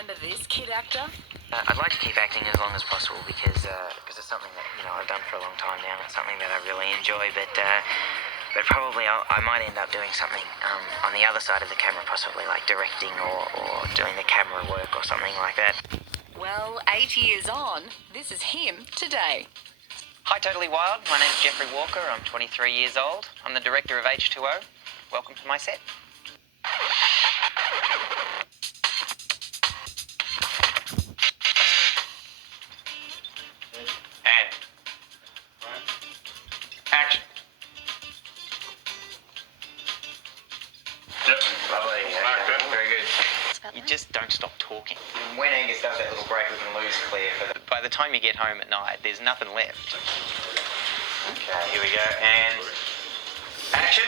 Remember this, kid actor? I'd like to keep acting as long as possible because it's something that I've done for a long time now. It's something that I really enjoy, but probably I might end up doing something on the other side of the camera, possibly like directing or doing the camera work or something like that. Well, 8 years on, this is him today. Hi, Totally Wild. My name's Jeffrey Walker. I'm 23 years old. I'm the director of H20. Welcome to my set. And action. Yep. Lovely. Okay. Very good. You just don't stop talking. When Angus does that little break, we can lose Claire. By the time you get home at night, there's nothing left. Okay, here we go. And action.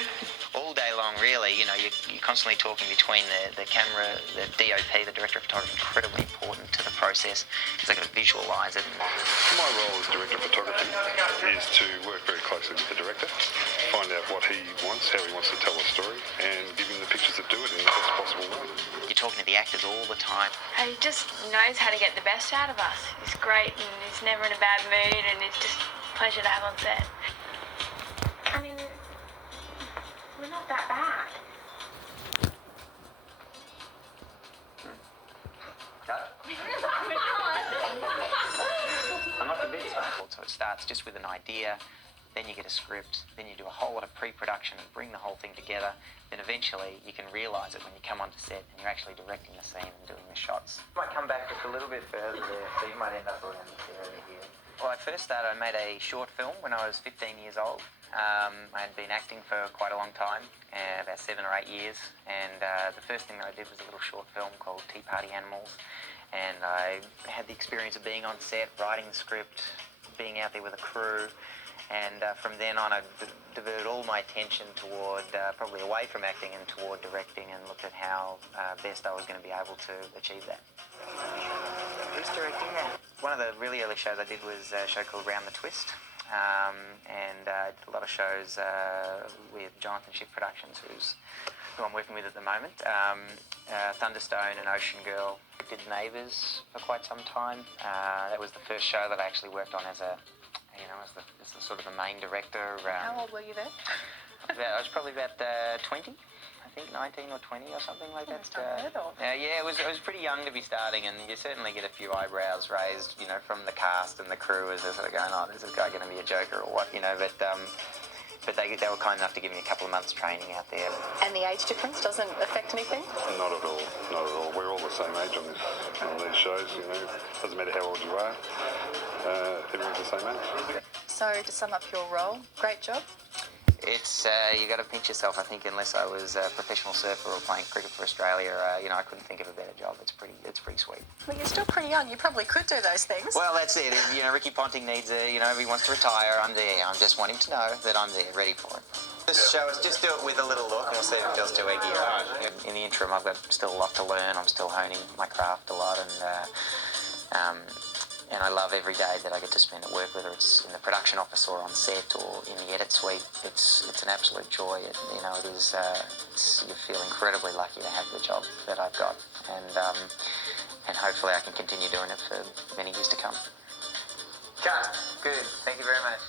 All day long, really, you're constantly talking between the camera, the DOP, the director of photography, incredibly important to the process because they've got to visualise it. My role as director of photography is to work very closely with the director, find out what he wants, how he wants to tell a story, and give him the pictures that do it in the best possible way. You're talking to the actors all the time. He just knows how to get the best out of us. He's great and he's never in a bad mood and it's just a pleasure to have on set. I mean, we're not that bad. I'm not convinced. So it starts just with an idea, then you get a script, then you do a whole lot of pre-production and bring the whole thing together. Then eventually you can realise it when you come onto set and you're actually directing the scene and doing the shots. You might come back just a little bit further there, so you might end up around this area here. Well, I first started, I made a short film when I was 15 years old. I had been acting for quite a long time, about 7 or 8 years, and the first thing that I did was a little short film called Tea Party Animals, and I had the experience of being on set, writing the script, being out there with a crew, and from then on I diverted all my attention toward, probably away from acting and toward directing, and looked at how best I was going to be able to achieve that. Who's directing that? One of the really early shows I did was a show called Round the Twist. And I did a lot of shows with Jonathan Schiff Productions, who I'm working with at the moment. Thunderstone and Ocean Girl. Did Neighbours for quite some time. That was the first show that I actually worked on as the sort of the main director. How old were you then? I was probably about 20. I think 19 or 20 or something like that. Yeah, it was pretty young to be starting, and you certainly get a few eyebrows raised, from the cast and the crew as they're sort of going, oh, is this guy going to be a joker or what, but they were kind enough to give me a couple of months training out there. And the age difference doesn't affect anything? Not at all, not at all. We're all the same age on these shows, Doesn't matter how old you are, everyone's the same age. So to sum up your role, great job. It's you got to pinch yourself. I think unless I was a professional surfer or playing cricket for Australia, I couldn't think of a better job. It's pretty sweet. Well, you're still pretty young. You probably could do those things. Well, that's it. Ricky Ponting needs if he wants to retire, I'm there. I just want him to know that I'm there, ready for it. Just show us, just do it with a little look, and we'll see if it feels too eggy. In the interim, I've got still a lot to learn. I'm still honing my craft a lot, and I love every day that I get to spend at work, whether it's in the production office or on set or in the edit suite. It's an absolute joy. It is. You feel incredibly lucky to have the job that I've got, and hopefully I can continue doing it for many years to come. Cut. Good. Thank you very much.